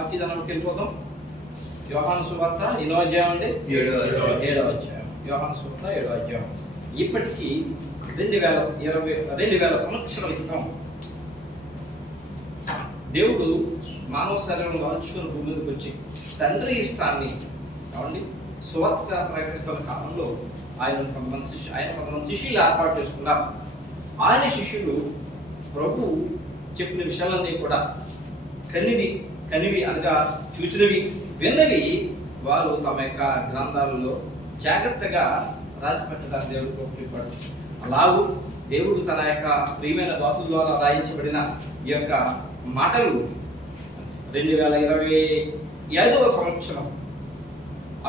వాక్యదానంకి వెళ్ళిపోతాం. యోహాను సువార్త 8వ అధ్యాయం అండి, 7వ అధ్యాయం. యోహాను సువార్త 7వ అధ్యాయం. ఇప్పటికీ 2000 సంవత్సరాల క్రితం దేవుడు మానవ శరీరం వాల్చుకుని భూమి మీదకి వచ్చి తండ్రి ఇష్టాన్ని కావండి సువార్తగా ప్రకటిస్తున్న కాలంలో ఆయన కొంతమంది శిష్యులు ఏర్పాటు చేసుకున్నారు. ఆయన శిష్యులు ప్రభు చెప్పిన విషయాలన్నీ కూడా కనివి అనగా చూసినవి విన్నవి వారు తమ యొక్క గ్రంథాలలో జాగ్రత్తగా రాసి పెట్టడానికి దేవుడు ప్రభు చెప్పాడు. అలాగూ దేవుడు తన యొక్క ప్రియమైన దాసుల ద్వారా రాయించబడిన ఈ యొక్క మాటలు 2025వ సంవత్సరం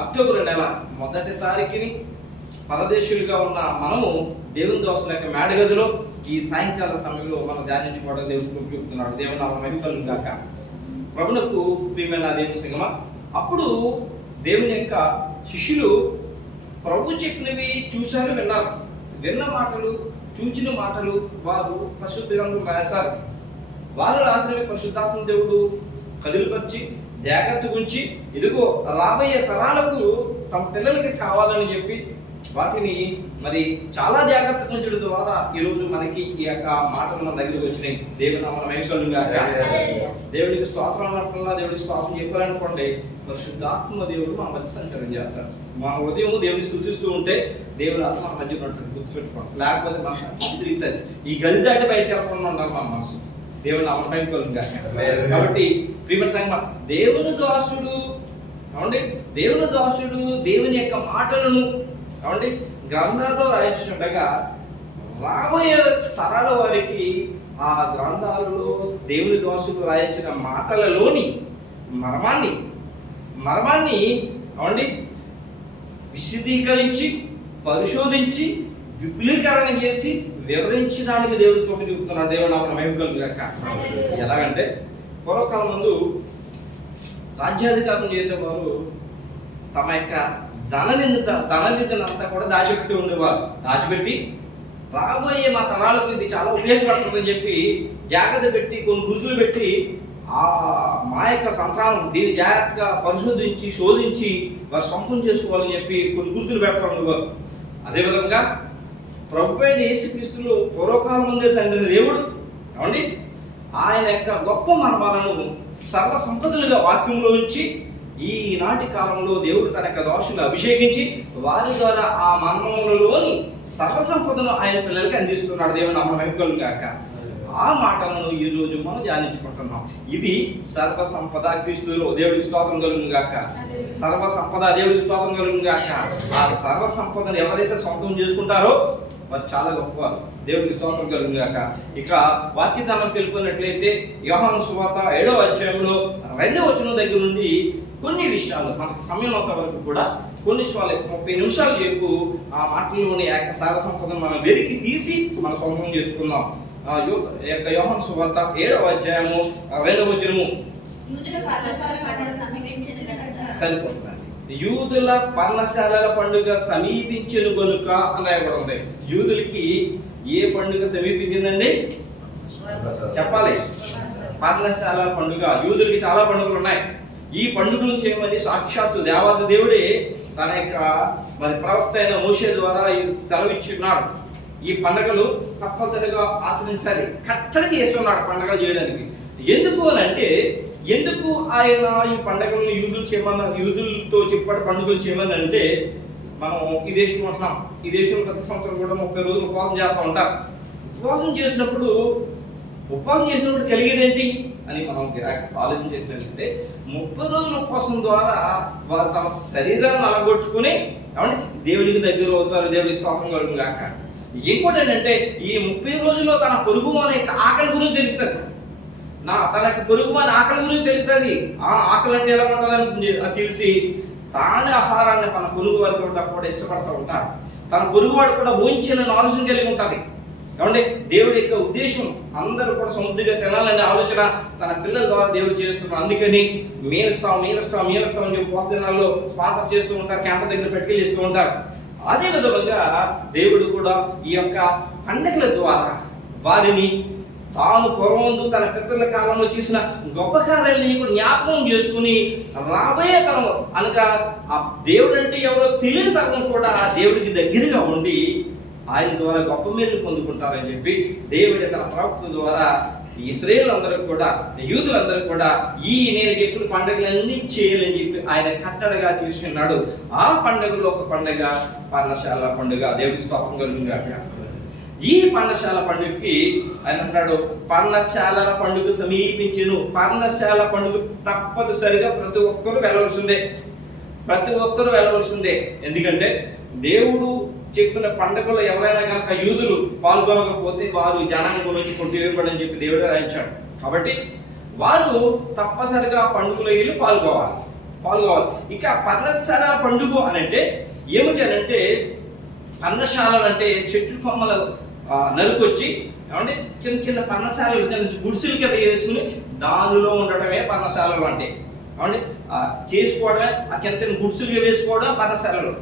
అక్టోబర్ నెల 1వ తారీఖుని పరదేశులుగా ఉన్న మనము దేవుని దోషుల యొక్క మేడగదిలో ఈ సాయంకాల సమయంలో మనం ధ్యానించుకోవడం దేవుడు చూపుతున్నాడు. దేవుని నామమున మహిమ కలుగును గాక. ప్రభువునకు ప్రియమైన దేవుని సంగమా, అప్పుడు దేవుని యొక్క శిష్యులు ప్రభు చెప్పినవి చూశారు, విన్నారు. విన్న మాటలు, చూచిన మాటలు వారు పరిశుద్ధ గ్రంథంలో రాశారు. వారు రాసినవి పరిశుద్ధాత్మ దేవుడు కదిలిపరిచి జాగ్రత్త గురించి ఇదిగో రాబోయే తరాలకు తమ పిల్లలకి కావాలని చెప్పి వాటిని మరి చాలా జాగ్రత్తగా ఉంచడం ద్వారా ఈరోజు మనకి ఈ యొక్క మాటలు మన దగ్గరికి వచ్చినాయి. దేవుని నామమున మహిమ కలుగును గాక. దేవుడికి స్తోత్రం అన్నప్పుడల్లా దేవుడికి స్తోత్రం చెప్పాలనుకోండి, పరిశుద్ధాత్మ దేవుడు మా మధ్య సంచారం చేస్తారు. మా ఉదయం దేవుని స్తుతిస్తూ ఉంటే దేవుడు ఆత్మ మన మధ్య ఉన్నట్టు గుర్తుపెట్టుకోండి. లేకపోతే మనసు తిరుగుతుంది. ఈ గది దాటి బయటకు వెళ్ళకుండా ఉండాలి మన మనసు. దేవుని నామమున మహిమ కలుగును గాక. కాబట్టి ప్రియమైన సంగమా, దేవుని దాసుడు దేవుని యొక్క మాటలను గ్రంథాలతో రాయించుండగా రాబోయే తరాల వారికి ఆ గ్రంథాలలో దేవుని దాసుడు రాయించిన మాటలలోని మర్మాన్ని విశదీకరించి పరిశోధించి విపులీకరణ చేసి వివరించడానికి దేవుడు తోటి చూపుతున్నాడు. దేవుని నామమున మహిమ కలుగును గాక. ఎలాగంటే పూర్వకాలం ముందు రాజ్యాధికారం చేసేవారు తమ యొక్క ధననిధినంతా కూడా దాచిపెట్టి ఉండేవారు. దాచిపెట్టి రాబోయే మా తరాలకు ఇది చాలా ఉపయోగపడుతుందని చెప్పి జాగ్రత్త పెట్టి కొన్ని గుర్తులు పెట్టి మా యొక్క సంతానం దీన్ని జాగ్రత్తగా పరిశోధించి శోధించి వారు సొంతం చేసుకోవాలని చెప్పి కొన్ని గుర్తులు పెడతా ఉండేవారు. అదేవిధంగా ప్రభు అయిన యేసుక్రీస్తులో పూర్వకాలం ముందే తండ్రి దేవుడు ఆయన యొక్క గొప్ప మర్మాలను సర్వ సంపదలుగా వాక్యంలో ఉంచి ఈనాటి కాలంలో దేవుడు తన యొక్క దోషులను అభిషేకించి వారి ద్వారా ఆ మర్మములలోని సర్వ సంపదను ఆయన పిల్లలకి అందిస్తున్నాడు. దేవుని నామమున మహిమ కలుగును గాక. ఆ మాటలను ఈ రోజు మనం ధ్యానించుకుంటున్నాం. ఇది సర్వ సంపద క్రీస్తులో దేవుడికి స్తోత్రం కలుగును గాక. సర్వ సంపద దేవుడికి స్తోత్రం కలుగును గాక. ఆ సర్వ సంపదను ఎవరైతే సొంతం చేసుకుంటారో వారు చాలా గొప్పవారు. దేవుడికి స్తోత్రం కలుగును గాక. ఇక వాక్యదానం తెలుపుకున్నట్లయితే యోహాను సువార్త 7వ అధ్యాయంలో 2వ వచనం దగ్గర నుండి కొన్ని విషయాలు మనకు సమయం అంత వరకు కూడా కొన్ని 30 నిమిషాలు చెప్పు ఆ మాటల్లోని యొక్క సార సంపదను మనం వెలికి తీసి మనం సొంతం చేసుకుందాం. యోహాను సువార్త 7వ అధ్యాయము 2వ వచనము. సరిపోతుందండి. యూదుల పర్ణశాలల పండుగ సమీపించెను గనుక అని రాయబడింది. యూదులకి ఏ పండుగ సమీపించిందండి? చెప్పాలి. పర్ణశాలల పండుగ. యూదులకి చాలా పండుగలు ఉన్నాయి. ఈ పండుగను చేయమని సాక్షాత్తు దేవాది దేవుడే తన యొక్క మరి ప్రవక్త అయిన మోషే ద్వారా సెలవిచ్చున్నాడు. ఈ పండుగలు తప్పనిసరిగా ఆచరించాలి, కట్టడి చేస్తున్నాడు పండుగలు చేయడానికి. ఎందుకు అని అంటే, ఎందుకు ఆయన ఈ పండుగలను యూదులతో చెప్పాడు పండుగలు చేయమని అంటే, మనం ఈ దేశంలో ఉంటున్నాం. ఈ దేశంలో ప్రతి సంవత్సరం కూడా 30 రోజులు ఉపవాసం చేస్తూ ఉంటారు. ఉపవాసం చేసినప్పుడు కలిగేదేంటి అని మనం ఆలోచన చేసినట్లయితే 30 రోజుల ఉపవాసం ద్వారా వారు తమ శరీరాన్ని అలగొట్టుకుని దేవుడికి దగ్గర అవుతారు. దేవుడికి స్తోత్రం కలుగును గాక. ఇంకోటి ఏంటంటే, ఈ 30 రోజుల్లో తన పొరుగు అనే ఆకలి గురించి తెలుస్తుంది. తన యొక్క పొరుగు అనే ఆకలి గురించి తెలుస్తుంది. ఆ ఆకలి అంటే ఎలా ఉంటుందని తెలిసి తానే ఆహారాన్ని తన పొరుగు వారికి కూడా ఇష్టపడుతూ ఉంటారు. తన పొరుగు వాడు కూడా ఊహించాలని ఆలోచన కలిగి ఉంటుంది. దేవుడి యొక్క ఉద్దేశం అందరూ కూడా సమృద్ధిగా తినాలనే ఆలోచన తన పిల్లల ద్వారా దేవుడు చేస్తున్నారు. అందుకని మేలుస్తాం అని చెప్పి ఉపవాస దినాల్లో స్పాన్సర్ చేస్తూ ఉంటారు, క్యాంప్ దగ్గర పెట్టుకెళ్ళి ఇస్తూ ఉంటారు. అదే విధంగా దేవుడు కూడా ఈ యొక్క పండుగల ద్వారా వారిని తాను పూర్వమందు తన పితరుల కాలంలో చేసిన గొప్ప కార్యాలని కూడా జ్ఞాపకం చేసుకుని రాబోయే తరం అనగా ఆ దేవుడు అంటే ఎవరో తెలియని తరం కూడా దేవుడికి దగ్గరగా ఉండి ఆయన ద్వారా గొప్ప మేలు పొందుకుంటారని చెప్పి దేవుడి తన ప్రవక్త ద్వారా ఇశ్రాయేలులందరూ కూడా యూదులందరూ కూడా నేను చెప్పిన పండుగలన్నీ చేయాలని చెప్పి ఆయన కట్టడగా తీసుకున్నాడు. ఆ పండుగలో ఒక పండుగ పర్ణశాల పండుగ. దేవుడికి స్తోత్రం కలుగుగాక. ఈ పర్ణశాల పండుగకి ఆయన అంటాడు, పర్ణశాలల పండుగ సమీపించెను. పర్ణశాల పండుగ తప్పనిసరిగా ప్రతి ఒక్కరూ వెళ్ళవలసిందే. ఎందుకంటే దేవుడు చెప్పిన పండుగలో ఎవరైనా కనుక యూదులు పాల్గొనకపోతే వారు జనాన్ని గురించి కొట్టివేయబడని చెప్పి దేవుడు రాయించాడు. కాబట్టి వారు తప్పనిసరిగా పండుగలో వెళ్ళి పాల్గొవాలి. ఇక పర్ణశాల పండుగ అనంటే ఏమిటి అనంటే, పర్ణశాలలు అంటే చెట్లు కొమ్మలు నరుకొచ్చి ఏమంటే చిన్న చిన్న పర్ణశాలలు చిన్న గుడిసెలు కింద వేసుకుని దానిలో ఉండటమే పర్ణశాలలు అంటే ఏమంటే చేసుకోవడమే. ఆ చిన్న చిన్న గుడిసెలుగా వేసుకోవడం పర్ణశాలలు.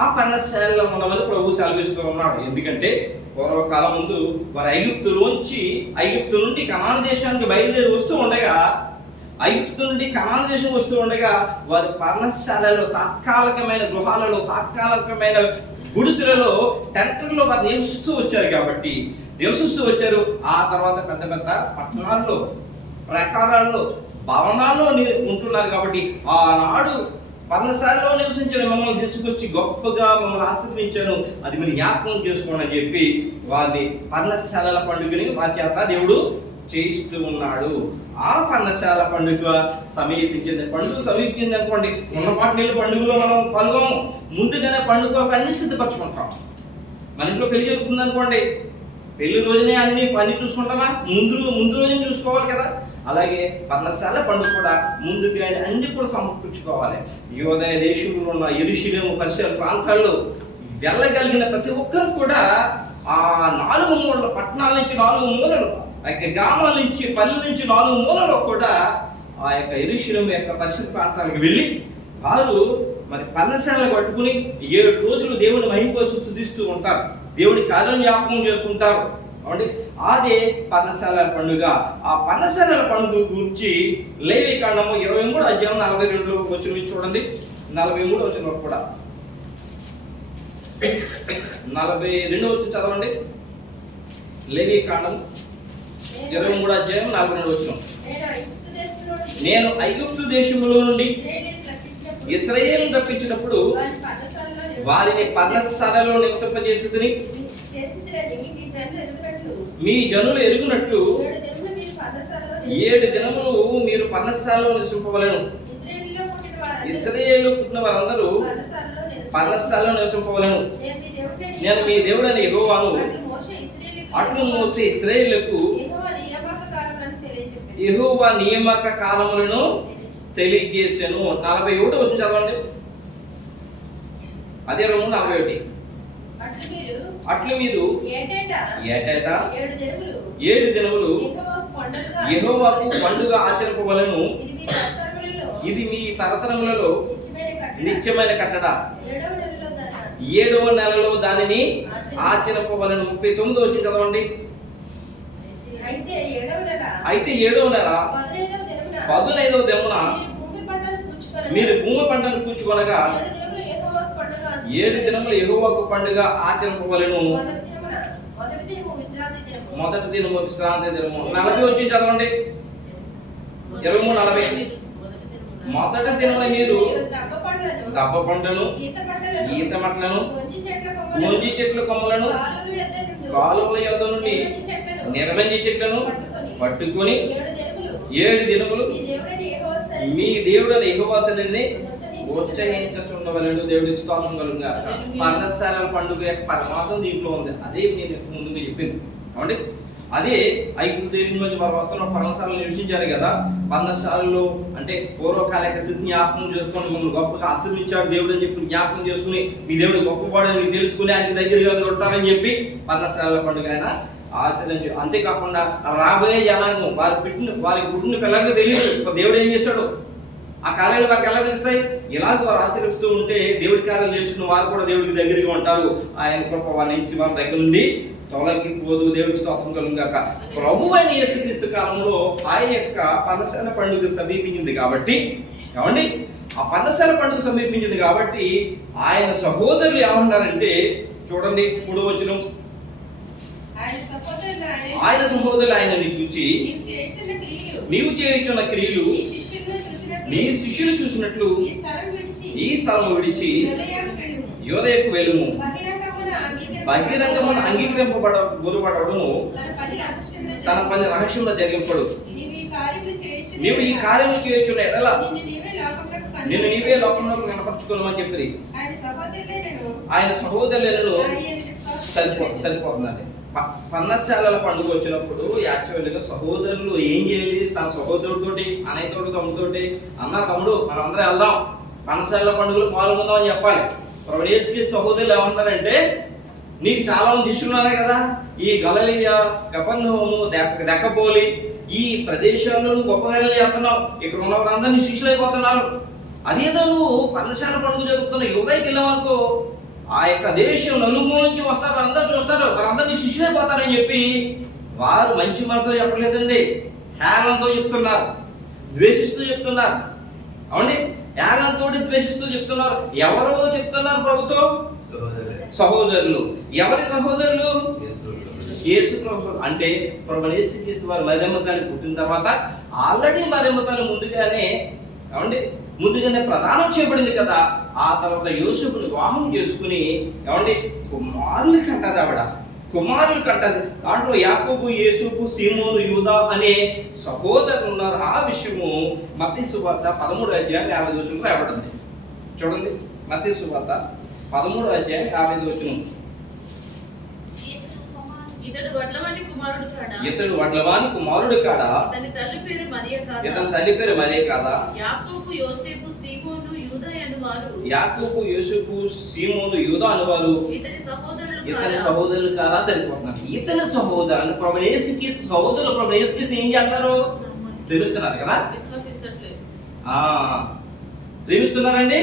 ఆ పర్ణశాలలో ఉండమని ప్రభు సెలవిస్తూ ఉన్నాడు. ఎందుకంటే పూర్వకాలం ముందు వారు ఐగుప్తు నుండి కనాను దేశానికి బయలుదేరి వస్తూ ఉండగా, వారి పర్ణశాలలో తాత్కాలికమైన గృహాలలో, తాత్కాలికమైన గుడిసెలలో, టెంట్లలో వారు నివసిస్తూ వచ్చారు. ఆ తర్వాత పెద్ద పెద్ద పట్టణాల్లో, ప్రకారాల్లో, భవనాల్లో ఉంటున్నారు. కాబట్టి ఆనాడు పర్ణశాలలో నివసించిన మమ్మల్ని తీసుకొచ్చి గొప్పగా మమ్మల్ని ఆశీర్వదించాను, అది మీరు జ్ఞాపకం చేసుకోండి అని చెప్పి వారిని పర్ణశాలల పండుగని వారి చేత దేవుడు చేయిస్తూ ఉన్నాడు. ఆ పర్ణశాల పండుగ సమీపించింది. అనుకోండి, ఉన్నపాటి నీళ్ళు పండుగలో మనం పాల్గొము. ముందుగానే పండుగ అన్ని సిద్ధపరచుకుంటాం. మన ఇంట్లో పెళ్లి జరుగుతుంది అనుకోండి, పెళ్లి రోజునే అన్ని చూసుకుంటామా? ముందు రోజునే చూసుకోవాలి కదా. అలాగే పర్ణశాల పండుగ కూడా ముందుగా అన్ని కూడా సమర్పించుకోవాలి. యోదయ దేశంలో ఉన్న యెరూషలేము పరిసర ప్రాంతాల్లో వెళ్ళగలిగిన ప్రతి ఒక్కరు కూడా ఆ 4 మూలల పట్టణాల నుంచి 4 మూలలు, ఆ యొక్క గ్రామాల నుంచి, పల్లెల నుంచి 4 మూలలో కూడా ఆ యొక్క యెరూషలేము యొక్క పరిసర ప్రాంతాలకు వెళ్ళి వారు మరి పర్ణశాలను పట్టుకుని 7 రోజులు దేవుని మహిమపరుస్తూ స్తుతిస్తూ ఉంటారు. దేవుని కార్యం జ్ఞాపకం చేసుకుంటారు. కాబట్టి అదే పర్ణశాల పండుగ. ఆ పర్ణశాలల పండుగ గురించి లేవీకాండము 23 అధ్యాయం 42 వచనం చూడండి. 43 వచనం కూడా 42 వచనం చదవండి. లేవీకాండం 23 అధ్యాయం 42 వచనం. నేను ఐగుప్తు దేశములో నుండి ఇశ్రాయేలు రప్పించినప్పుడు వారిని పర్ణశాలలో నివసింపజేసితిని, మీ జనులు ఎరుగునట్లు 7 దినములు మీరు పర్ణశాలలో నివసింపవలెను. ఇశ్రాయేలులో పుట్టిన వారందరూ పర్ణశాలలో నివసింపవలెను. నేను మీ దేవుడైన యెహోవాను. అట్లు మోసే ఇశ్రాయేలుకు యెహోవా నియామక కాలములను తెలియజేసెను. 41 వచ్చి చదవండి. అదే 41. అట్లు మీరు ఏటేటా 7 దినములు యెహోవాకు పండుగ ఆచరింపవలెను. ఇది మీ తరతరములలో నిత్యమైన కట్టడ. 7వ నెలలో దానిని ఆచరింపవలెను. 39 వచ్చి చదవండి. అయితే 7వ నెల 15వ దినమున మీరు భూమి పంటను కూర్చుకొనగా 7 దినములు యెహోవాకు పండుగ ఆచరింపవలెను. మొదటి దినము విశ్రాంతి దినము. 40 వచ్చి చదవండి. 23:40. మొదటి దినమున మీరు దబ్బ పండ్లను, ఈత మట్లను, ముంజి చెట్ల కొమ్మలను, కాలువల యొద్ద నుండి నిర్మంజి చెట్లను పట్టుకొని 7 దినములు మీ దేవుడైన యెహోవా సన్నిధిని ఉచ్చరించుచుండవలెను. దేవుడికి స్తోత్రం కలుగుగాక. పర్ణశాలల పండుగ యొక్క పరమార్థం దీంట్లో ఉంది. అదే నేను ముందుగా చెప్పింది. కాబట్టి అదే ఐగుప్తు దేశం నుంచి వారు వస్తున్న పర్ణశాలలో నివసించారు కదా. పర్ణశాలలో అంటే పూర్వకాల యొక్క స్థితి జ్ఞాపకం చేసుకొని మమ్మల్ని గొప్పగా ఆశీర్వదించాడు దేవుడు అని చెప్పి జ్ఞాపకం చేసుకుని మీ దేవుడు గొప్పవాడని మీకు తెలుసుకుని ఆయనకి దగ్గరగా ఉంటారని చెప్పి పర్ణశాలల పండుగ ఆయన ఆచరించు. అంతేకాకుండా రాబోయే జనాంగం వారికి పుట్టిన పిల్లలకు తెలియదు దేవుడు ఏం చేశాడు. ఆ కార్యాలు వారికి ఎలా తెలుస్తాయి? ఇలాగ వారు ఆచరిస్తూ ఉంటే దేవుడి కార్యాలు తెలుసుకున్న వారు కూడా దేవుడికి దగ్గరగా ఉంటారు. ఆయన కృప వారి నుంచి వారి దగ్గర నుండి తొలగిపోదు. దేవుడికి స్తోత్రం కలుగును గాక. ప్రభువైన యేసుక్రీస్తు కాలంలో ఆయన యొక్క పన్నశాల పండుగ సమీపించింది కాబట్టి, ఏమండి ఆ పన్నశాల పండుగ సమీపించింది కాబట్టి ఆయన సహోదరులు ఏమన్నారంటే, చూడండి 3వ వచనం, ఆయన సహోదరులు ఆయనని చూచి నీవు చేయుచున్న క్రియలు నీ శిష్యులు చూసినట్లు ఈ స్థలం విడిచి యోదయకు వెళ్ళుము, బహిరంగమున అంగీకరింపబడబడును, తన పని రహస్యంలో జరిగింపడు. నీవు ఈ కార్యము చేయుచున్న ఎడల నిన్ను నీవే లోకంలో కనపరుచుకోమని చెప్పి ఆయన సహోదరులను సరిపోతుందండి. పన్నశాలల పండుగ వచ్చినప్పుడు యాక్చువల్గా సహోదరులు ఏం చేయాలి? తన సహోదరుడితోటి, అన్నయ్యతోటి, తమ్ముడితోటి, అన్న తమ్ముడు మనందరం వెళ్దాం పన్నశాలల పండుగలు పాల్గొందాం అని చెప్పాలి. ప్రభువు యేసుక్రీస్తు సహోదరులు ఏమంటారంటే, నీకు చాలా మంది శిష్యులు ఉన్నాయి కదా, ఈ గలిలయ, కపెర్నహూము, దెక్కపోలి ఈ ప్రదేశాల్లో నువ్వు గొప్పగా చేస్తున్నావు, ఇక్కడ ఉన్న వారందరూ నీ శిష్యులు అయిపోతున్నారు. అదేదో నువ్వు పన్నశాల పండుగ జరుగుతున్న యోదయకి వెళ్ళామనుకో, ఆ యొక్క దేశం నలుమూల నుంచి వస్తారు, అందరూ చూస్తారు, వారందరూ నీ శిష్యులు అయిపోతారని చెప్పి వారు మంచి మనతో చెప్పలేదండి, హేళనతో చెప్తున్నారు, ద్వేషిస్తూ చెప్తున్నారు. అవునండి, హేళనతో ద్వేషిస్తూ చెప్తున్నారు. ఎవరో చెప్తున్నారు? ప్రభుత్వం సహోదరులు. ఎవరి సహోదరులు? యేసు ప్రభు. అంటే ప్రభు యేసుక్రీస్తు వారు మరియమ్మ తల్లి పుట్టిన తర్వాత ఆల్రెడీ మరియమ్మ తల్లి ముందుగానే ప్రదానం చేయబడింది కదా. ఆ తర్వాత యోసేపుని వివాహం చేసుకుని కుమారులు కంటది. కుమారులు కంటది. దాంట్లో యాకోబు, యేసుపు, సీమోను, యూదా అనే సహోదరులు ఉన్నారు. ఆ విషయము మత్తయి సువార్త 13వ అధ్యాయం 50వ వచనంలో రాయబడింది. చూడండి, మత్తయి సువార్త 13వ అధ్యాయం 50వ వచనం. ఇతడు వడ్లవాని కుమారుడు కాడా? ఇతని తల్లి పేరు మరియ కాదా? యాకోబు, యోసేపు, సీమోను, యూదా అనువారు ఇతని సహోదరులు కాదా? సరిపోతున్నారు. ఇతని సహోదరులు ప్రభువు యేసుక్రీస్తు సహోదరులు ప్రభువు యేసుక్రీస్తు ఏం చేస్తారు? ప్రేమిస్తున్నారు కదా? ప్రేమిస్తున్నారండి?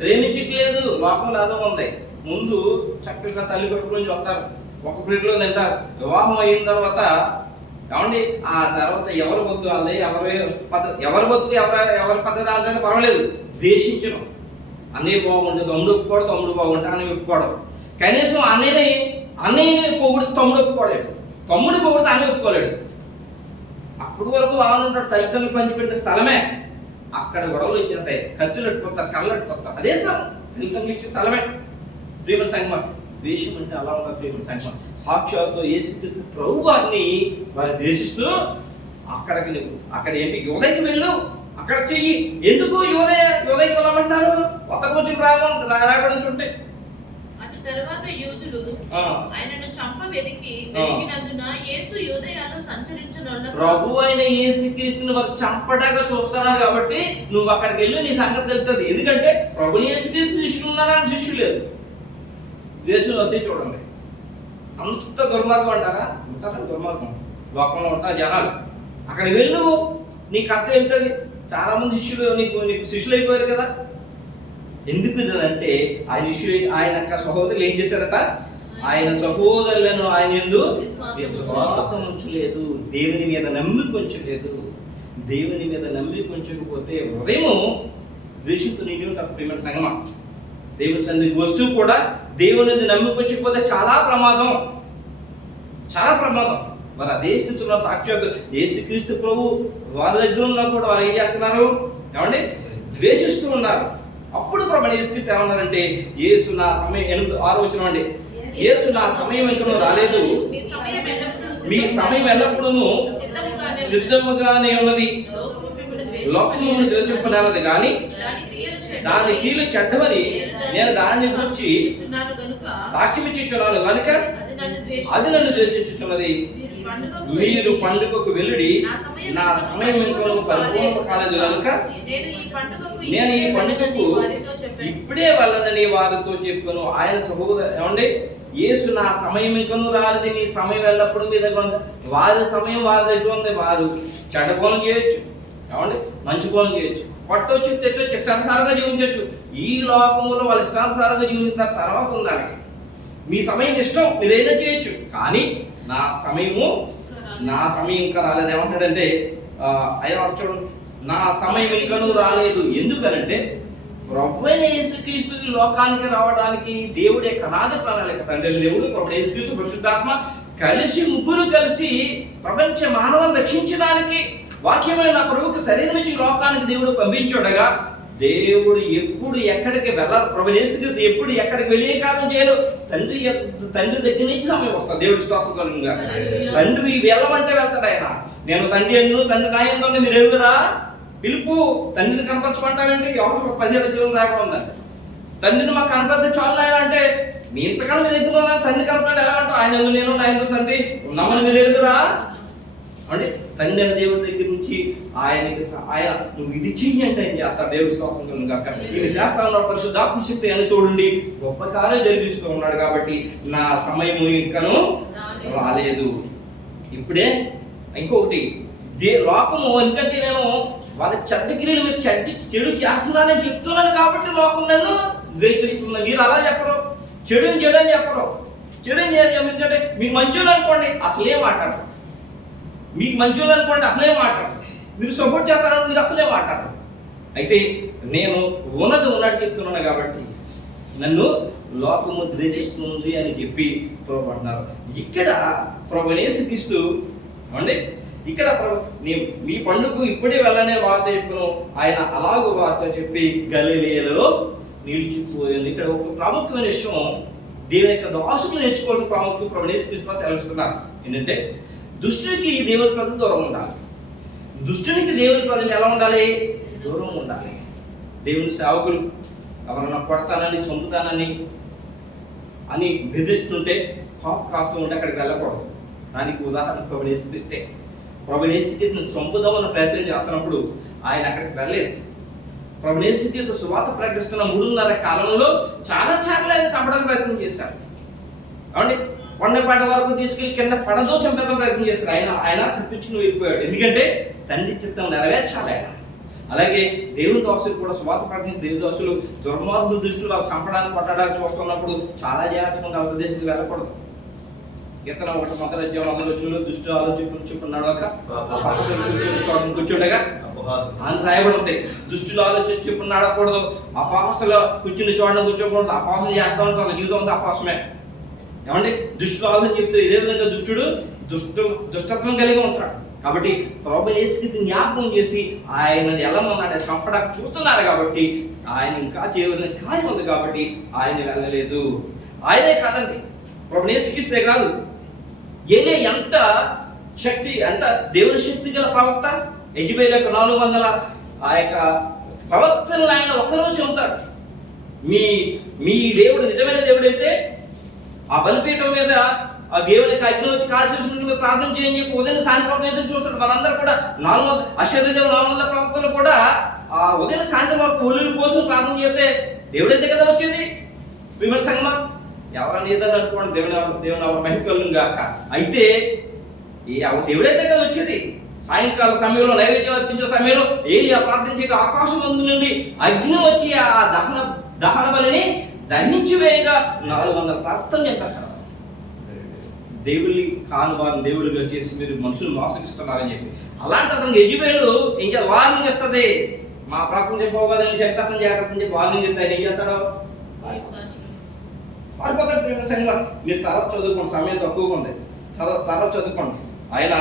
ప్రేమించట్లేదు. లోకంలో అదో ఉంది. ముందు చక్కగా తల్లి కడుపు నుంచి వస్తారు, ఒక ప్లేట్లో తింటారు. వివాహం అయిన తర్వాత ఆ తర్వాత ఎవరు బతుకు వాళ్ళది, ఎవరి బతుకు ఎవరి పద్ధతి వాళ్ళని పర్వాలేదు, ద్వేషించడం. అన్నయ్య బాగుంటే తమ్ముడు ఒప్పుకోవడం, తమ్ముడు బాగుంటే అన్నయ్య ఒప్పుకోవడం. కనీసం అన్నయ్యని పొగిడితే తమ్ముడు ఒప్పుకోలేడు, తమ్ముడు పొగిడితే అన్నయ్య ఒప్పుకోలేడు. అప్పటి వరకు బాగానే ఉంటాడు. తల్లిదండ్రులు పంచిపెట్టిన స్థలమే. అక్కడ గొడవలు ఇచ్చినట్టే, కత్తులు పెట్టుకుంటారు, కళ్ళు పెట్టుకుంటారు. అదే స్థలం, తల్లిదండ్రులు ఇచ్చిన స్థలమే. ప్రేమ సంగమం. ద్వేషం అంటే అలా ఉన్న ప్రేమ సంగమం. సాక్షాత్తు యేసుక్రీస్తు ప్రభు వారిని వారు ద్వేషిస్తూ అక్కడ ఏంటి యోదయకి వెళ్ళు, అక్కడ చెయ్యి. ఎందుకు యోదయకి వెళ్ళమంటారు? కొత్త కూర్చుని రాబడి చుంటే తరువాత యూదులు ఆయనను చంప వెదికినందున యేసు యూదయలో సంచరించుచున్న ప్రభు అయిన యేసుక్రీస్తుని వారు చంపడాగా చూస్తున్నారు కాబట్టి నువ్వు అక్కడికి వెళ్ళి నీ సంగతి తెలుస్తుంది. ఎందుకంటే ప్రభు యేసుక్రీస్తు శిష్యులు ఉన్నారని శిష్యు లేదు. దేశంలో వస్తే చూడండి, అంత దుర్మార్గం అంటారా? ఉంటారా దుర్మార్గం? లోకంలో ఉంటారు జనాలు. అక్కడికి వెళ్ళి నువ్వు నీ కథ వెళ్తుంది. చాలా మంది శిష్యులు నీకు శిష్యులు అయిపోయారు కదా. ఎందుకు అంటే ఆయన సహోదరులు ఏం చేశారట? ఆయన సహోదరులను ఆయన యందు విశ్వాసం ఉంచలేదు, దేవుని మీద నమ్మిక ఉంచలేదు. దేవుని మీద నమ్మిక ఉంచకపోతే హృదయము ద్వేషించు నిండి ఉంటుంది. ప్రేమ సంగమం. దేవుని సన్నిధికి వస్తూ కూడా దేవుని నమ్మిక ఉంచకపోతే చాలా ప్రమాదం, చాలా ప్రమాదం. మరి అదే స్థితిలో సాక్షాత్ యేసుక్రీస్తు ప్రభు వారి దగ్గర ఉన్నా కూడా వారు ఏం చేస్తున్నారు? ద్వేషిస్తూ ఉన్నారు. అప్పుడు ప్రభు యేసుక్రీస్తు ఏమన్నారంటే, యేసు నా సమయం 6వ వచనం అండి, యేసు నా సమయం ఇంకా రాలేదు, మీ సమయం ఎల్లప్పుడూ సిద్ధముగానే ఉన్నది, లోకమును ద్వేషింపనేది కానీ దాని కీలు చెడ్డవని నేను దానిని గురించి సాక్ష్యం ఇచ్చుచున్నాను కనుక అది నన్ను ద్వేషించుచున్నది. మీరు పండుగకు వెలుడి, నా సమయం ఇంకొను పరిపూర్ణ కాలేదు కనుక నేను ఈ పండుగకు ఇప్పుడే వెళ్ళనని వారితో చెప్పాను. ఆయన సహోదరు యేసు నా సమయం ఇంకొను రాలేదు, మీ సమయం ఎల్లప్పుడు మీ దగ్గర ఉంది. వారి సమయం వారి దగ్గర ఉంది. వారు చెడ్డ పనులు చేయొచ్చు, మంచి పనులు చేయొచ్చు, కొట్టొచ్చు, తెచ్చొచ్చు, ఇష్టానుసారంగా జీవించవచ్చు. ఈ లోకములో వాళ్ళ ఇష్టానుసారంగా జీవించిన తర్వాత ఉండాలి. మీ సమయం ఇష్టం, మీరైనా చేయొచ్చు, కానీ నా సమయం ఇంకా రాలేదు. ఏమంటాడంటే ఆయన చూడండి, నా సమయం ఇంకనూ రాలేదు. ఎందుకనంటే ప్రభువైన యేసుక్రీస్తు ఈ లోకానికి రావడానికి దేవుడి యొక్క అనాది ప్రణాళిక, తండ్రి దేవుడు, ప్రభువైన యేసుక్రీస్తు, పరిశుద్ధాత్మ ముగ్గురు కలిసి ప్రపంచ మానవాన్ని రక్షించడానికి వాక్యమైన ప్రభువుకు శరీరం ఇచ్చి లోకానికి దేవుడు పంపించుండగా, దేవుడు ఎప్పుడు ఎక్కడికి వెళ్ళాలి, ప్రభువైన యేసుక్రీస్తు ఎప్పుడు ఎక్కడికి వెళ్ళే కాలం చేయడు. తండ్రి దగ్గర నుంచి సమయం వస్తుంది. దేవుడికి స్తోత్రం కలుగుగా. తండ్రి వెళ్ళమంటే వెళ్తాడు ఆయన. నేను తండ్రి అన్ను తండ్రి నాయంలో మీరు ఎరుగురా పిలుపు, తండ్రిని కనపరచమంటానంటే ఎవరు 17 జీవనం రాయడం ఉందండి. తండ్రిని మాకు కనపడితే చాలు ఆయన అంటే, మీ ఇంతకాలం మీరు ఎదురు తండ్రి కనపడాలి ఎలా అంటావు? ఆయన నేను ఆయన తండ్రి ఉన్నామని మీరు ఎదురా అంటే, తండ్రి అనే దేవుడి దగ్గర నుంచి ఆయన నువ్వు ఇది చెయ్యి అంటే ఏం చేస్తా. దేవుడి స్తోత్రం కాక ఈ శాస్త్రంలో పరిశుద్ధాత్మ శక్తి అని తోడుండి గొప్ప కార్యం జరిగిస్తూ ఉన్నాడు. కాబట్టి నా సమయము ఇంకను రాలేదు. ఇప్పుడే ఇంకొకటి, లోకము ఎందుకంటే నేను వాళ్ళ చెడ్డ క్రియలు మీరు చెడు చేస్తున్నానని చెప్తున్నాను కాబట్టి లోకం నన్ను ద్వేషిస్తుంది. మీరు అలా చెప్పరు, చెడు అని చెప్పరు. చెడు ఎందుకంటే మీకు మంచోళ్ళు అనుకోండి అసలే మాట్లాడరు, మీకు మంచోళ్ళు అనుకోండి అసలే మాట్లాడరు, మీరు సపోర్ట్ చేస్తారని మీరు అసలే మాట్లాడరు. అయితే నేను ఉన్నట్టు చెప్తున్నాను కాబట్టి నన్ను లోకము ద్వేషిస్తుంది అని చెప్పి ప్రభు అంటున్నారు. ఇక్కడ ప్రభువైన యేసుక్రీస్తు అండి, ఇక్కడ మీ పండుగ ఇప్పుడే వెళ్ళనే వార్త చెప్పును, ఆయన అలాగూ వార్త చెప్పి గలిలయలో నిలిచిపోయింది. ఇక్కడ ఒక ప్రాముఖ్యమైన విషయం, దేవుని యొక్క దాసులు నేర్చుకోవాల్సిన ప్రాముఖ్యం ప్రభువైన యేసుక్రీస్తు సెలవిస్తున్నారు. ఏంటంటే దుష్టునికి దేవుని ప్రజలు దూరం ఉండాలి. దుష్టునికి దేవుని ప్రజలు ఎలా ఉండాలి? దూరం ఉండాలి. దేవుని సేవకులు ఎవరన్నా కొడతానని చంపుతానని అని బెదిరిస్తుంటే కాస్తూ ఉంటే అక్కడికి వెళ్ళకూడదు. దానికి ఉదాహరణ ప్రభువైన యేసుక్రీస్తే. ప్రభువైన యేసుక్రీస్తును చంపుదామని ప్రయత్నం చేస్తున్నప్పుడు ఆయన అక్కడికి వెళ్ళలేదు. ప్రభువైన యేసుక్రీస్తు సువార్త ప్రకటిస్తున్న 3.5 కాలంలో చాలా సార్లు ఆయన చంపడానికి ప్రయత్నం చేశారు. కాబట్టి కొండపాటి వరకు తీసుకెళ్లి కింద పడదో చంపేద్దాం ప్రయత్నం చేశారు. ఆయన తప్పించుకుని వెళ్ళిపోయాడు. ఎందుకంటే తండ్రి చిత్తం నెరవేర్చాలి ఆయన. అలాగే దేవుని దోషులు కూడా సువార్త ప్రకటించిన దేవుని దోషులు దుర్మార్గుల దృష్టిలో వాళ్ళు చంపడానికి కొట్టడానికి చూస్తున్నప్పుడు చాలా జాగ్రత్తగా వాళ్ళ దేశానికి వెళ్ళకూడదు. ఇతర 1 దుష్టు ఆలోచన నడవక కూర్చుండగా అని రాయబడి ఉంటాయి. దుష్టులు ఆలోచించి ఇప్పుడు నడవకూడదు, అపహాసులు కూర్చుని చూడడం కూర్చోకూడదు. అపహాసం చేస్తా ఉంటారు, వాళ్ళ జీవితం అంతా అపహాసమే. ఏమంటే దుష్టులు ఆలోచన చెప్తే ఇదే విధంగా దుష్టుడు దుష్టత్వం కలిగి ఉంటాడు. కాబట్టి ప్రభువైన యేసుక్రీస్తుని జ్ఞాపకం చేసి ఆయన ఎల్లమన్నాడు చంపడానికి చూస్తున్నారు. కాబట్టి ఆయన ఇంకా చేయవలసిన కార్యం ఉంది కాబట్టి ఆయన వెళ్ళలేదు. ఆయనే కాదండి, ప్రభువైన యేసుక్రీస్తే కాదు, ఏలే ఎంత శక్తి, ఎంత దేవుని శక్తి గల ప్రవక్త. యెజబెలు 400 ఆ యొక్క ప్రవక్తలను ఆయన ఒక్కరోజు చంపుతాడు. మీ దేవుడు నిజమైన దేవుడైతే ఆ బలిపీఠం మీద ఆ దేవుని యొక్క అగ్ని వచ్చి కాల్చేసిన ప్రార్థన చేయని చెప్పి ఉదయం సాయంత్రం ఎదురు చూస్తాడు. వాళ్ళందరూ కూడా 400 ప్రవక్తలు కూడా ఆ ఉదయం సాయంత్రం వరకు ఒళ్ళు కోసం ప్రార్థన చేస్తే దేవుడైతే కదా వచ్చింది. ప్రియమైన సంగమా, ఎవరన్నా ఏదన్నా అనుకోండి, దేవుని మహిమకలును గాక. అయితే దేవుడైతే కదా వచ్చేది. సాయంకాల సమయంలో నైవేద్యం అర్పించే సమయంలో ఏలియా ప్రార్థన చేయక ఆకాశం ముందు నుండి అగ్ని వచ్చి ఆ దహన బలిని దహించి వేయగా 400 ప్రార్థన చెప్పారు. దేవుళ్ళని కాని వారిని దేవుళ్ళుగా చేసి మీరు మనుషులు మోసగిస్తున్నారని చెప్పి అలాంటి అతను యెజబెలు ఇంకా వార్నింగ్ ఇస్తుంది. మా ప్రార్థన చెప్పబోదని శక్తం జాగ్రత్త చెప్పి వార్నింగ్ ఇస్తే ఆయన ఏం చేస్తాడో పారిపోతాడు. మీరు తర్వాత చదువుకోండి, సమయం తక్కువగా ఉంది, తర్వాత చదువుకోండి. ఆయన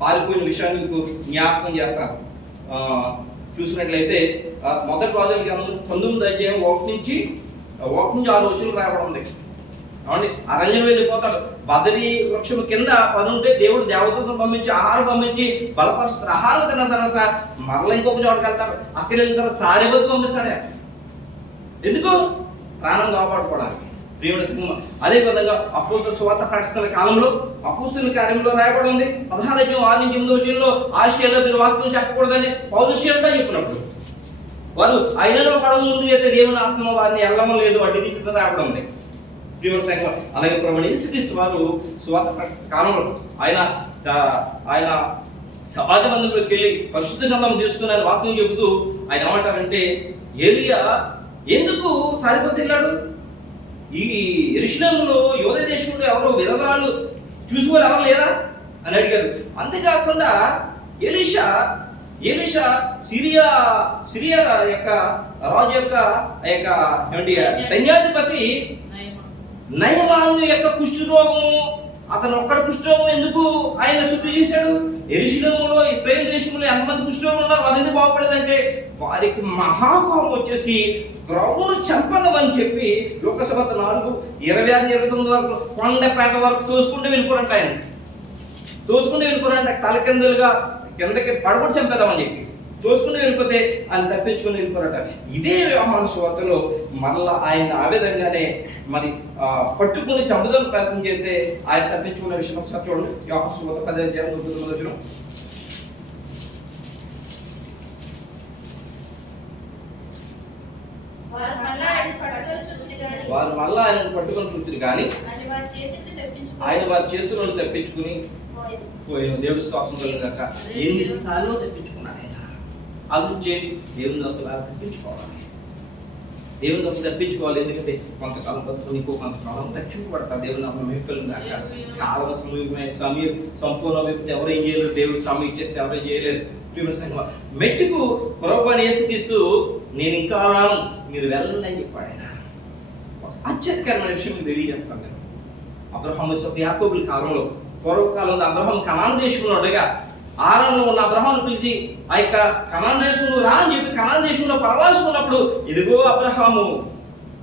పారిపోయిన విషయాన్ని మీకు జ్ఞాపకం చేస్తారు. చూసినట్లయితే మొదటి రోజులకి 19 అధ్యాయం 1 నుంచి 6 వచనాలు రాయబడి ఉంది. అవునండి, అరణ్యం వెళ్ళిపోతాడు. బదరి వృక్షం కింద పని ఉంటే దేవుడు దేవతలను పంపించి ఆహారం పంపించి బలపరుస్తాడు. ఆహారం తిన్న తర్వాత మరలా ఇంకొక చోటుకి వెళ్తాడు. అక్కడ వెళ్ళిన తర్వాత సారెబతు పంపిస్తాడు. ఎందుకు? ప్రాణం కాపాడుకోవడానికి. ప్రియమైన సింహం. అదే విధంగా అపోస్తలుల సువార్త ప్రకటిస్తున్న కాలంలో అపోస్తలుల కార్యంలో రాయబడి ఉంది 16:6-8 ఆసియాలో మీరు వాక్యం చెప్పకూడదని పౌరుషంగా చెప్పినప్పుడు వారు ఆయనలో పడవ ముందు అయితే దేవుని ఆత్మ వారిని ఎల్లమ లేదు అడ్డగించడం రాయబడి ఉంది. ప్రియమైన సంఘం. అలాగే ప్రభువైన యేసుక్రీస్తు వారు సువార్త ప్రకటిస్తున్న కాలంలో ఆయన సమాజ మందిరంలోకి వెళ్ళి పరిశుద్ధ గ్రంథం తీసుకుని ఆయన వాక్యం చెబుతూ ఆయన ఏమంటారంటే, ఏలియా ఎందుకు సారిపోతే వెళ్ళాడు? ఈ యెరూషలేములో యూద దేశంలో ఎవరో విధవరాలు చూసేవారు ఎవరు లేరా అని అడిగారు. అంతేకాకుండా ఎలీషా సిరియా యొక్క రాజు యొక్క ఏమంటే సైన్యాధిపతి నయమాను యొక్క కుష్ఠరోగము, అతను ఒక్కడ కుష్ఠరోగం ఎందుకు ఆయన శుద్ధి చేశాడు? యెరూషలేములో ఇశ్రాయేలు దేశంలో ఎంతమంది కుష్ఠరోగం ఉన్నారు, వాళ్ళు ఎందుకు బాగుపడలేదంటే వారికి మహాకోపం వచ్చేసి ప్రభువును చంపదమని చెప్పి లోకసభ 4:26-29 వరకు కొండపేట వరకు తోసుకుంటూ వెళ్ళిపోరంట. ఆయన తోసుకుంటూ వెళ్ళిపోరంట, తలకిందులుగా కిందకి పడగొట్టి చంపేద్దామని చెప్పి తోసుకుని వెళ్ళిపోతే ఆయన తప్పించుకుని వెళ్ళిపోరట. ఇదే యోహాను సువార్తలో మరలా ఆయన ఆ విధంగానే మరి పట్టుకుని చంపుదల ప్రయత్నం చేస్తే ఆయన తప్పించుకున్న విషయం ఒకసారి చూడండి. యోహాను సువార్త 10:9. వారు మళ్ళా ఆయన పట్టుకొని చూచురు కానీ ఆయన వారి చేతుల్లో తప్పించుకుని పోయిన. దేవుడు స్తోత్రం కలుగాక. ఎన్నిసార్లు తప్పించుకున్నాడు ఆయన. ఆలోచించి దేవుని అసలు తప్పించుకోవాలి, దేవుని అసలు తప్పించుకోవాలి. ఎందుకంటే కొంతకాలం బతుకుని ఇంకో కొంతకాలం రక్షింపబడతారు. దేవుని నామం కాక. కాలం సమయం సంపూర్ణ ఎవరు ఏం చేయలేరు. దేవుడు సమయం ఇచ్చేస్తే ఎవరు చేయలేరు. మెట్టుకు ప్రభువుని యేసుక్రీస్తు నేను ఇంకా రాను, మీరు వెళ్ళండి అని చెప్పాడు ఆయన. ఆశ్చర్యకరమైన విషయం మీకు తెలియజేస్తాను నేను. అబ్రహాము యాకోబుల కాలంలో, పూర్వకాలంలో అబ్రహాం కనాను దేశంలో ఉండగా ఆరంలో ఉన్న అబ్రహామును పిలిచి ఆ యొక్క కనాను దేశంలో రా అని చెప్పి కనాను దేశంలో పరవాసం ఉన్నప్పుడు, ఇదిగో అబ్రహాము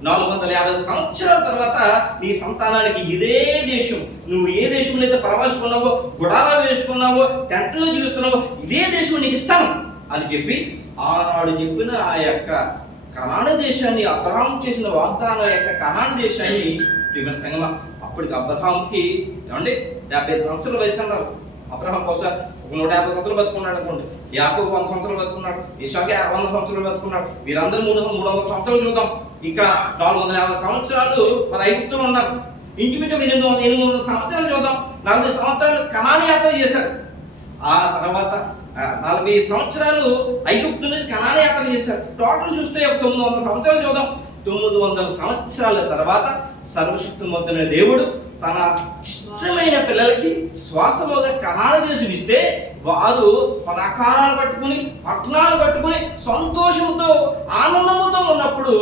450 సంవత్సరాల తర్వాత నీ సంతానానికి ఇదే దేశం, నువ్వు ఏ దేశంలో అయితే పరవాసుకున్నావో, గుడారా వేసుకున్నావో, టెంట్లో జీవిస్తున్నావో ఇదే దేశం నీకు ఇస్తాను అని చెప్పి ఆనాడు చెప్పిన ఆ యొక్క కనాను దేశాన్ని, అబ్రహాం చేసిన వాగ్దానం యొక్క కనాను దేశాన్ని సంగమ అప్పటికి అబ్రహాంకి ఏమండి 75 సంవత్సరాల వయసు అన్నారు. అబ్రహాం బహుశా 150 సంవత్సరాలు బతుకున్నాడు అనుకోండి. యాకోబు 100 సంవత్సరాలు బతుకున్నాడు. ఇస్సాకు 100 సంవత్సరాలు బతుకున్నాడు. వీరందరూ 300 సంవత్సరాలు చూద్దాం. ఇక 450 సంవత్సరాలు మరి ఐగుప్తులో ఉన్నారు. ఇంచుమించు 800 సంవత్సరాలు చూద్దాం. 40 సంవత్సరాలు కనాను యాత్ర చేశారు. ఆ తర్వాత 40 సంవత్సరాలు ఐగుప్తు నుంచి కనాను యాత్ర చేశారు. టోటల్ చూస్తే 900 సంవత్సరాలు చూద్దాం. 900 సంవత్సరాల తర్వాత సర్వశక్తిమంతుడైన దేవుడు తన ఇష్టమైన పిల్లలకి శ్వాసముగా కనాను దేశం ఇస్తే వారు ప్రాకారాలు కట్టుకుని, పట్టణాలు కట్టుకుని సంతోషంతో ఆనందముతో ఉన్నప్పుడు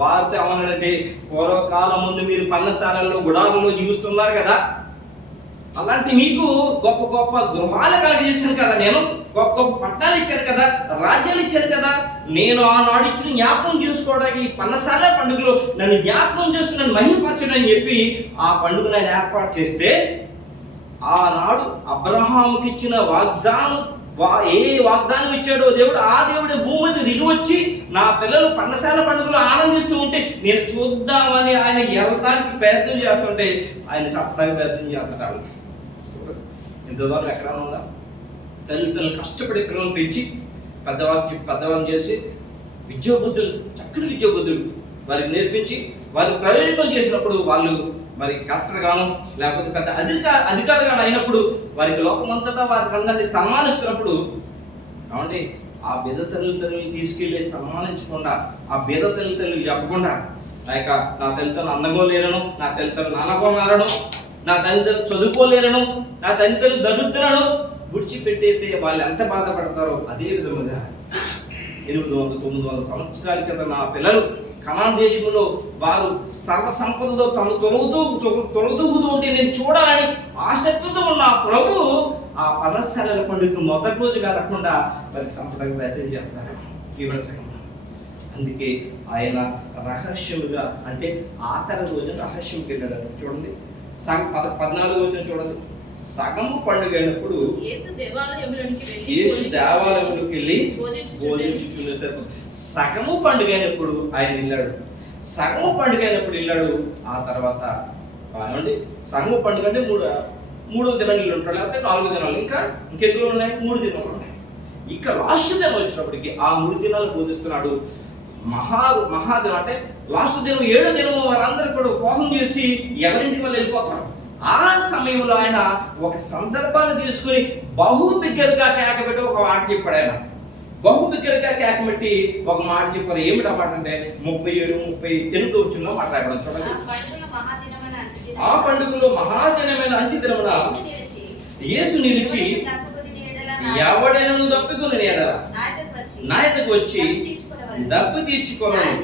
వారితో ఏమన్నాడంటే, పూర్వకాలం ముందు మీరు పన్నశాలల్లో గుడాలలో జీవిస్తున్నారు కదా, అలాంటి మీకు గొప్ప గొప్ప గృహాలు కలిగజేశాను కదా, నేను గొప్ప గొప్ప పట్టణాలు ఇచ్చాను కదా, రాజ్యాలు ఇచ్చాను కదా, నేను ఆనాడు ఇచ్చిన జ్ఞాపకం చేసుకోవడానికి పన్నశాల పండుగలో నన్ను జ్ఞాపకం చేసుకుని నన్ను మహిమపరచడం అని చెప్పి ఆ పండుగ నేను ఏర్పాటు చేస్తే, ఆనాడు అబ్రహాముకి ఇచ్చిన వాగ్దానం ఏ వాగ్దానం ఇచ్చాడో దేవుడు, ఆ దేవుడి భూమి మీద దిగి వచ్చి నా పిల్లలు పన్నశాల పండుగలో ఆనందిస్తూ ఉంటే నేను చూద్దామని ఆయన వెళ్ళడానికి ప్రయత్నం చేస్తుంటే ఆయన చెప్పడానికి ప్రయత్నం చేస్తున్నాడు. ఇంత దూరం ఎక్కడ ఉందా? తల్లిదండ్రులు కష్టపడి పిల్లలను పెంచి పెద్దవాళ్ళని చేసి విద్యాబుద్ధులు, చక్కని విద్యాబుద్ధులు వారికి నేర్పించి వారి ప్రయోజనం చేసినప్పుడు వాళ్ళు మరి కలెక్టర్ గాను లేకపోతే పెద్ద అధికారిగాను అయినప్పుడు వారికి లోకమంతటా వారికి అందరినీ సన్మానిస్తున్నప్పుడు ఏమండి ఆ బీద తల్లిదండ్రులు తీసుకెళ్ళి సన్మానించకుండా, ఆ బీద తల్లిదండ్రులు చెప్పకుండా ఆ యొక్క నా తల్లిదండ్రులు అందగోలేరను, నా తల్లిదండ్రులు నాన్నగోనారను, నా తల్లిదండ్రులు చదువుకోలేరను, నా తల్లిదండ్రులు దరిద్రులను విడిచిపెట్టేస్తే వాళ్ళు ఎంత బాధపడతారో అదే విధముగా 800-900 సంవత్సరాల క్రితం నా పిల్లలు కనాను దేశంలో వారు సర్వసంపదలో తను తొలదూగుతూ ఉంటే నేను చూడాలని ఆసక్తితో ఉన్న ప్రభు ఆ పన్నశాలల పండుగ మొదటి రోజు కాకుండా వారికి సంపదకు ప్రయత్నం చేస్తారు. అందుకే ఆయన రహస్యముగా, అంటే ఆఖరి రోజు రహస్యంకి వెళ్ళాడు. చూడండి 14 రోజున చూడండి, సగము పండుగ అయినప్పుడు యేసు దేవాలయంలోకి వెళ్ళి బోధించుకునేసరికి సగము పండుగ అయినప్పుడు ఆయన వెళ్ళాడు. సగము పండుగ అయినప్పుడు వెళ్ళాడు. ఆ తర్వాత ఏమండి సగము పండుగ అంటే మూడో దినాలు ఉంటాడు, లేకపోతే 4 దినాలు, ఇంకెందుకు ఉన్నాయి? 3 దినాలు ఉన్నాయి. ఇక లాస్ట్ దినం వచ్చినప్పటికీ ఆ 3 దినాలు బోధిస్తున్నాడు. మహాదినం అంటే లాస్ట్ దినం 7వ దినము వారందరూ కూడా ఉపవాసం చేసి ఎవరింటికి వాళ్ళు వెళ్ళిపోతారు. ఆ సమయంలో ఆయన ఒక సందర్భాన్ని తీసుకుని బహు బిగ్గరగా కేకబెట్టి ఒక మాట చెప్పాడు. ఆయన బహుబిగ్గరగా కేకమెట్టి ఒక మాట చెప్పారు. ఏమిటా మాట అంటే 37-38 వచ్చిందో మాట్లాడడం చూడండి. ఆ పండుగలో మహాదినమైన అంత్యదినమున యేసు నిలిచి ఎవడైనా దప్పికొని ఎడల నా యొద్దకు వచ్చి దప్పు తీర్చుకోవాలి.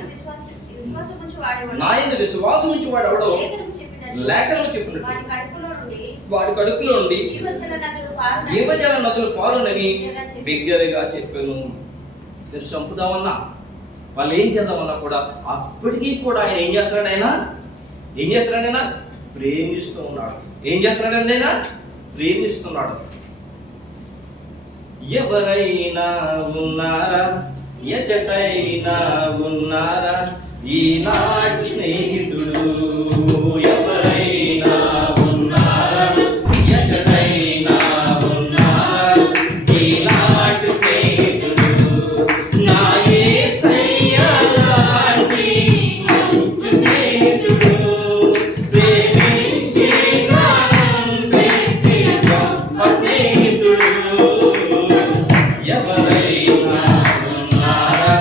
నా యందు విశ్వాసం ఉంచి వాడు ఎవడో లేఖనం చెప్పినట్టు వాడి కడుపులో నుండి జీవజల నదులు పారునని బిగ్గరగా చెప్పాను. మీరు చంపుదామన్నా వాళ్ళు ఏం చేద్దామన్నా కూడా అప్పటికీ కూడా ఆయన ఏం చేస్తున్నాడు? ఏం చేస్తున్నాడు? ఆయన ప్రేమిస్తూ ఉన్నాడు. ఏం చేస్తున్నాడు? ఆయన ప్రేమిస్తున్నాడు. ఎవరైనా ఉన్నారా, ఎచటైనా ఉన్నారా ఈనాటి స్నేహితుడు? ఎవరైనా ఉన్నారా, ఎచటైనా ఉన్నారా ఈనాటి స్నేహితుడు? నా యేసయ్య లాంటి మంచి స్నేహితుడు, ప్రేమించి ప్రాణం పెట్టి గొప్ప స్నేహితుడు. ఎవరైనా ఉన్నారా,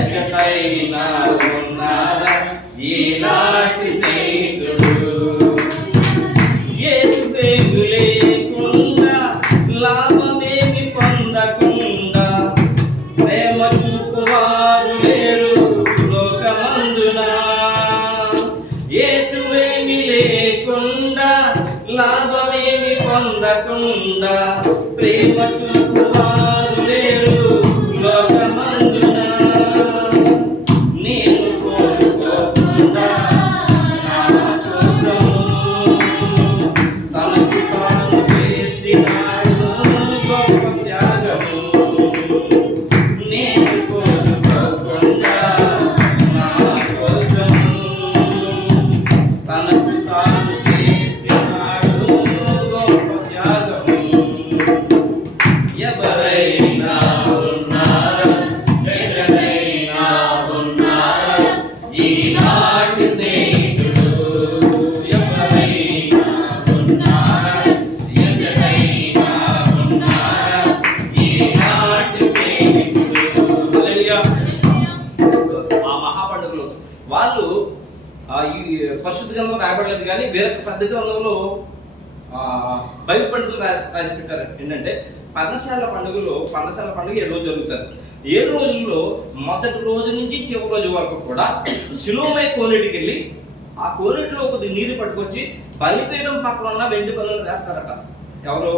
ఎచటైనా ఉన్నారా ఈనాటి స్నేహితుడు? ఏమి లేకుండా లాభమేమి పొందకుండా ప్రేమ చూపువారు లేరు లోకమందున. ఏమి లేకుండా లాభమేమి పొందకుండా ప్రేమ చూపువారు లేరు లోకమందున. నేను కోరుకోకుండా నా కోసము తనకు తాను చేసినాడు గొప్ప త్యాగము. నేను కోరుకోకుండా నా కోసము తనకు తాను చేసినాడు గొప్ప త్యాగము. ఎవరైనా ఉన్నారా, ఎచటైనా ఉన్నారా ఈనాటి స్నేహితుడు? ఎవరైనా ఉన్నారా, ఎచటైనా ఉన్నారా ఈనాటి స్నేహితుడు? హల్లెలూయా. ఆ మహాపండుగలు వాళ్ళు ఈ పరిశుద్ధ గ్రంథం రాయబడలేదు, కానీ వేరొక పెద్ద గ్రంథంలో బైబిల్ పండితులు రాసి పెట్టారు. ఏంటంటే పర్ణశాల పండుగ 7 రోజులు జరుగుతుంది. 7 రోజుల్లో మొదటి రోజు నుంచి చివరి రోజు వరకు కూడా శిలోమై కోనేటికి వెళ్ళి ఆ కోనేటిలో కొద్ది నీరు పట్టుకొచ్చి బలిపీఠం పక్కన ఉన్న వెండి పనులు వేస్తారట. ఎవరు?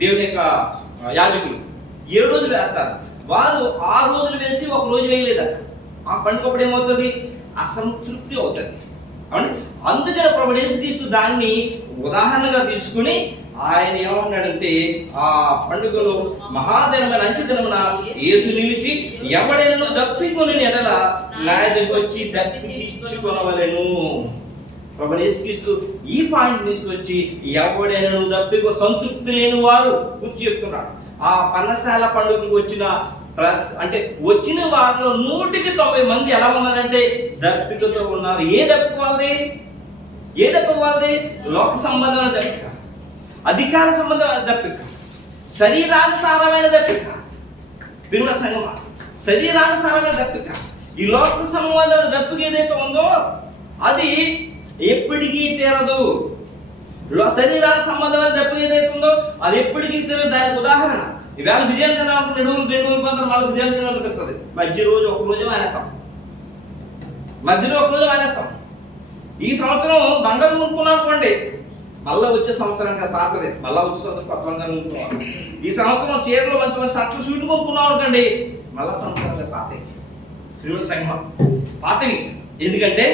దేవుని యొక్క యాజకులు 7 రోజులు వేస్తారు. వారు 6 రోజులు వేసి 1 రోజు వేయలేదట. ఆ పండుగ అప్పుడు ఏమవుతుంది? అసంతృప్తి అవుతుంది. అందుకని ప్రభువు యేసుక్రీస్తు దాన్ని ఉదాహరణగా తీసుకుని ఆయన ఏమన్నాడంటే, ఆ పండుగలో మహాదినమైన అంత్యదినమున యేసు నిలిచి ఎవడైనా దప్పికొని ఎడల నా దగ్గరికి వచ్చి దప్పించుకొనవలెను. ప్రభువు యేసుక్రీస్తు ఈ పాయింట్ తీసుకొచ్చి ఎవడైనా దప్పికొని సంతృప్తి లేని వారు గుర్తు చెప్తున్నాడు. ఆ పన్నశాల పండుగకు అంటే వచ్చిన వారిలో 190 మంది ఎలా ఉన్నారంటే దప్పికతో ఉన్నారు. ఏ దప్పిక వాళ్ళది? లోక సంబంధమైన దప్పిక, అధికార సంబంధమైన దప్పిక, శరీరానుసారమైన దప్పిక. పిల్లల సంగమ, శరీరానుసారమైన దప్పిక. ఈ లోక సంబంధమైన దప్పిక ఏదైతే ఉందో అది ఎప్పటికీ తీరదు. శరీరాల సంబంధమైన దప్పిక ఏదైతే ఉందో అది ఎప్పటికీ తీరదు. దానికి ఉదాహరణ ఈవేళ బిర్యానీ తినాలంటే 2 రోజులు పంతారు, మళ్ళీ బిర్యానీ తినాలనిపిస్తుంది. మధ్య రోజు ఒక రోజు మానేస్తాం, మధ్యలో ఒక రోజు మానేస్తాం. ఈ సంవత్సరం బంగారం కొనుక్కున్నాం అనుకోండి, మళ్ళీ వచ్చే సంవత్సరం కదా పాతది, మళ్ళీ వచ్చే సంవత్సరం కొత్త బంగారం కొనుక్కున్నాం. ఈ సంవత్సరం చీరలు మంచి మంచి షర్ట్లు షూట్ కొనుక్కున్నాం అనుకోండి, మళ్ళీ సంవత్సరం కదా పాతది. క్రిమినల్ సంఘం పాతవి. ఎందుకంటే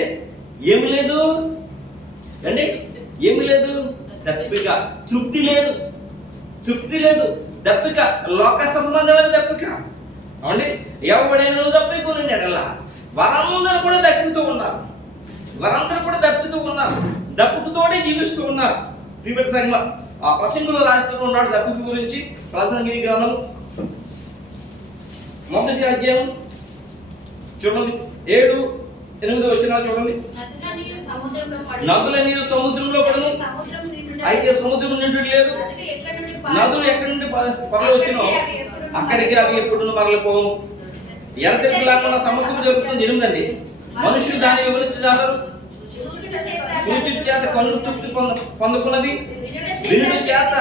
ఏమి లేదు అండి, ఏమి లేదు, దప్పిక, తృప్తి లేదు, దప్పిక, లోక సంబంధమైన దప్పిక. అవునండి, ఎవడైనా దప్పికొని ఎడల వారందరూ కూడా దప్పితో ఉన్నారు, దప్పుకుతోనే జీవిస్తూ ఉన్నారు. ప్రియమైన సంఘం, ఆ ప్రసంగులో రాస్తూ ఉన్నాడు దప్పిక గురించి. ప్రసంగిని గ్రంథం 1వ అధ్యాయం చూడండి, 7-8 వచనాలు చూడండి. నదుల నీరు సముద్రంలో పడును, అయితే సముద్రం నిండుట లేదు. నదులు ఎక్కడి నుండి పొరలు వచ్చినో అక్కడికి అవి ఎప్పుడు మరలిపోవు. ఎడతెరిపి లేకుండా సమకూరు జరుగుతుంది. 8 మనుషులు దాన్ని వివరించగలరు. సూచిత చేత కన్ను తృప్తి పొందుకున్నది, వినుడి చేత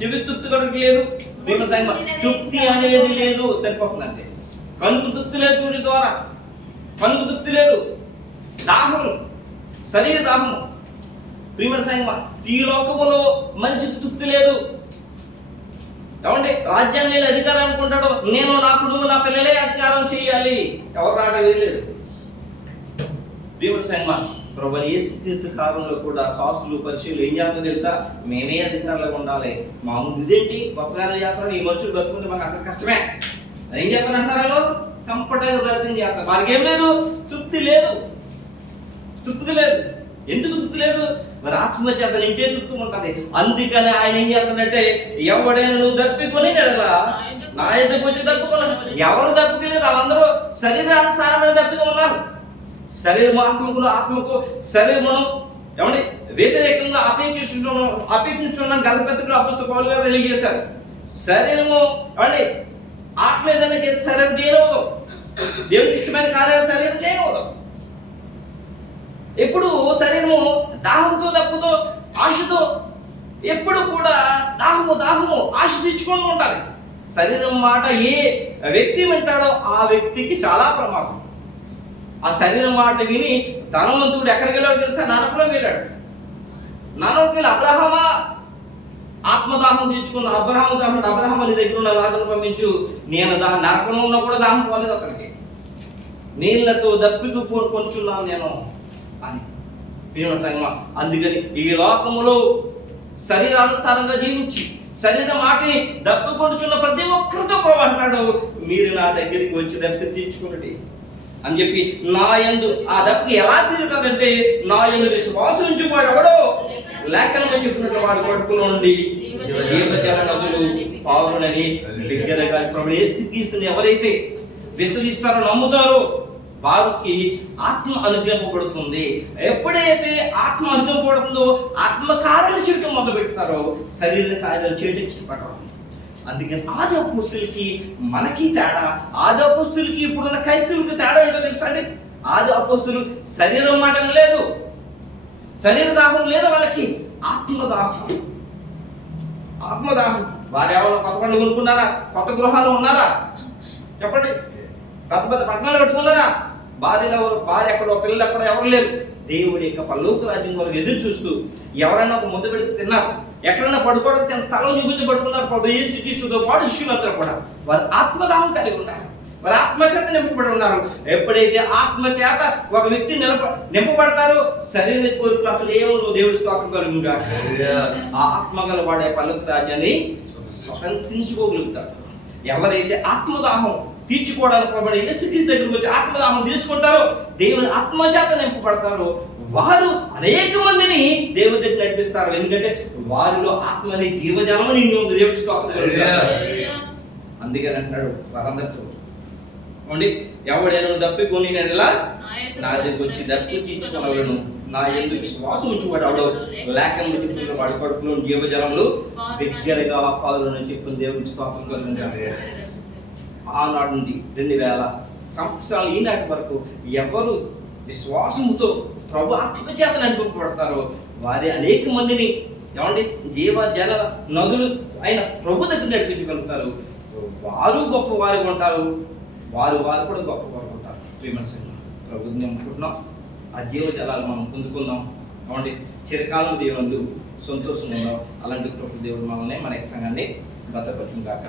చెవి తృప్తి కలుగలేదు. ప్రేమ సంగమ తృప్తి అనేది లేదు, సరిపోతుందంటే. కన్నుకు తృప్తి లేదు, చూడి ద్వారా కన్నుకు తృప్తి లేదు. దాహం, శరీర దాహము. ప్రేమ సంగమ ఈ లోకములో మనిషికి తృప్తి లేదు. ఏమంటే రాజ్యాన్ని అధికారం అనుకుంటాడు, నేను నా కుటుంబం నా పిల్లలే అధికారం చేయాలి. ఎవరు రాట వేయలేదు. దేవుని సంగమ ప్రభువు యేసుక్రీస్తు కాలంలో కూడా శాస్త్రులు పరిశీలు ఏం చేస్తారో తెలుసా? మేమే అధికారులుగా ఉండాలి. మా ముందు ఇదేంటి గొప్పగానే చేస్తారు, ఈ మనుషులు బతుకుంటే మాకు అంత కష్టమే. ఏం చేస్తారంటున్నారు? చంపటానికి ప్రయత్నం చేస్తారు. వారికి ఏం లేదు, తృప్తి లేదు. తృప్తి లేదు. ఎందుకు తృప్తి లేదు? మరి ఆత్మ చేత నింటే తృప్తి ఉంటుంది. అందుకని ఆయన ఏం చేస్తాడంటే, ఎవడైనా నువ్వు తప్పికొని నా ఎద్దకు వచ్చి తప్పుకోవాలి. ఎవరు తప్పుకోలేదు? వాళ్ళందరూ శరీరానుసారమైన తప్పిగా ఉన్నారు. శరీరము ఆత్మకు శరీరమును ఏమండి వ్యతిరేకంగా అపేక్షిస్తున్నాను గతపత్రికలు అపోస్తలుడు పౌలు గారు తెలియజేశారు. శరీరము ఏమండి ఆత్మ ఏదైనా చేతి శరీరం చేయనవదు. దేవునికి ఇష్టమైన కార్యాలు శరీరం చేయనవదు. ఎప్పుడు శరీరము దాహముతో దప్పుతో ఆశతో ఎప్పుడు కూడా దాహము ఆశ తెచ్చుకొని ఉండాలి. శరీరం మాట ఏ వ్యక్తి వింటాడో ఆ వ్యక్తికి చాలా ప్రమాదం. ఆ శరీరం మాట విని ధనవంతుడు ఎక్కడికి వెళ్ళాడో తెలుసా? నరకంలో వెళ్ళాడు. నరకంకి వెళ్ళి అబ్రహామా ఆత్మదాహం తెచ్చుకున్న అబ్రహాం నీ దగ్గర ఉన్న రాజును పంపించు, నేను నరకంలో ఉన్నా కూడా దాహం పోలేదు అతనికి. నీళ్లతో దప్పికు కొంచున్నాను నేను అని ప్రియమైన సంగమా. అందుకని ఈ లోకములో శరీరానుసారంగా జీవించి శరీర మాటని దప్పుకొంచున్న ప్రతి ఒక్కరితో ప్రభు అంటాడు, మీరు నా దగ్గరికి వచ్చి దప్పి తీర్చుకున్నది అని చెప్పి. నా యందు ఆ దప్పి ఎలా తీరుతుందంటే, నా యందు విశ్వాసం ఉంచుకోడు ఎవడో లేఖనంలో చెప్పినట్టు వాడి కడుపులో నుండి జీవజల నదులు పావులని బిగ్గరగా ప్రభు యేసుక్రీస్తుని ఎవరైతే విశ్వసిస్తారో నమ్ముతారో వారికి ఆత్మ అనుగ్రహింపబడుతుంది. ఎప్పుడైతే ఆత్మ అనుగ్రహింపబడుతుందో ఆత్మ కార్యాలు చేయడం మొదలు పెడతారో శరీర కార్యాలు చేయడం ఇష్టపడరు. అందుకని ఆది అపోస్తులకి మనకి తేడా, ఆది అపోస్తులకి ఇప్పుడున్న క్రైస్తవులకి తేడా ఏంటో తెలుసా అండి? ఆది అపోస్తులు శరీరం మాట లేదు, శరీర దాహం లేదు, వాళ్ళకి ఆత్మదాహం. వారు ఎవరు కొత్త పండుగ కొనుక్కున్నారా? కొత్త గృహాలు ఉన్నారా? చెప్పండి. పెద్ద పెద్ద పట్టణాలు కట్టుకున్నారా? భార్య ఎక్కడో, పిల్లలు ఎక్కడో, ఎవరు లేరు. దేవుడి యొక్క పరలోక రాజ్యం వరకు ఎదురు చూస్తూ ఎవరైనా ఒక ముద్ద పెడితే తిన్నారు, ఎక్కడైనా పడుకోవడం చిన్న స్థలం చూపించబడుతున్నారు. ప్రభు యేసుక్రీస్తుతో పాటు శిష్యులందరూ కూడా వారు ఆత్మదాహం కలిగి ఉన్నారు, వారు ఆత్మచేత నింపబడి ఉన్నారు. ఎప్పుడైతే ఆత్మచేత ఒక వ్యక్తి నింపబడతారో శరీర కోరికలు అసలు ఏమో దేవుడి స్తోత్రం కలుగుగా ఆ ఆత్మగల వాడే పరలోక రాజ్యాన్ని స్వతంత్రించుకోగలుగుతారు. ఎవరైతే ఆత్మదాహం తీర్చుకోవడానికి ప్రభు యేసుక్రీస్తు దగ్గరికి వచ్చి ఆత్మదాహం తీసుకుంటారో, దేవుని ఆత్మచేత నింపబడతారో వారు అనేక మందిని దేవుని దగ్గర నడిపిస్తారు. ఎందుకంటే వారిలో ఆత్మ అనే జీవజలము నిండి ఉంది. దేవుడి స్తోత్రం. అందుకని అంటున్నాడు వారందరితో, ఎవడైనా దప్పికొని నా దగ్గరికి వచ్చి దప్పి తీర్చుకోగలను, నా యందు విశ్వాసం ఉంచువాడు అవడో లేఖనంలో వాడి కడుపులో జీవజలములు బిగ్గరగా పారులని చెప్పిన దేవుడికి స్తోత్రం కలుగుతుంది. ఆనాడు నుండి 2000 సంవత్సరాలు ఈనాటి వరకు ఎవరు విశ్వాసముతో ప్రభు ఆత్మచేత నడిపింపబడతారో వారి అనేక మందిని జీవజల నదులు అయిన ప్రభు దగ్గర నడిపించగలుగుతారు. వారు గొప్ప వారిగా ఉంటారు, వారు కూడా గొప్ప వారు ఉంటారు. ప్రభుత్వం అనుకుంటున్నాం ఆ జీవజలాలు మనం పొందుకుందాం. చిరకాలం దేవుళ్ళు సంతోషంగా ఉన్నాం. అలాంటి ప్రభు దేవుడు మనల్ని మన సంఘాన్ని భద్రపరచును కాక.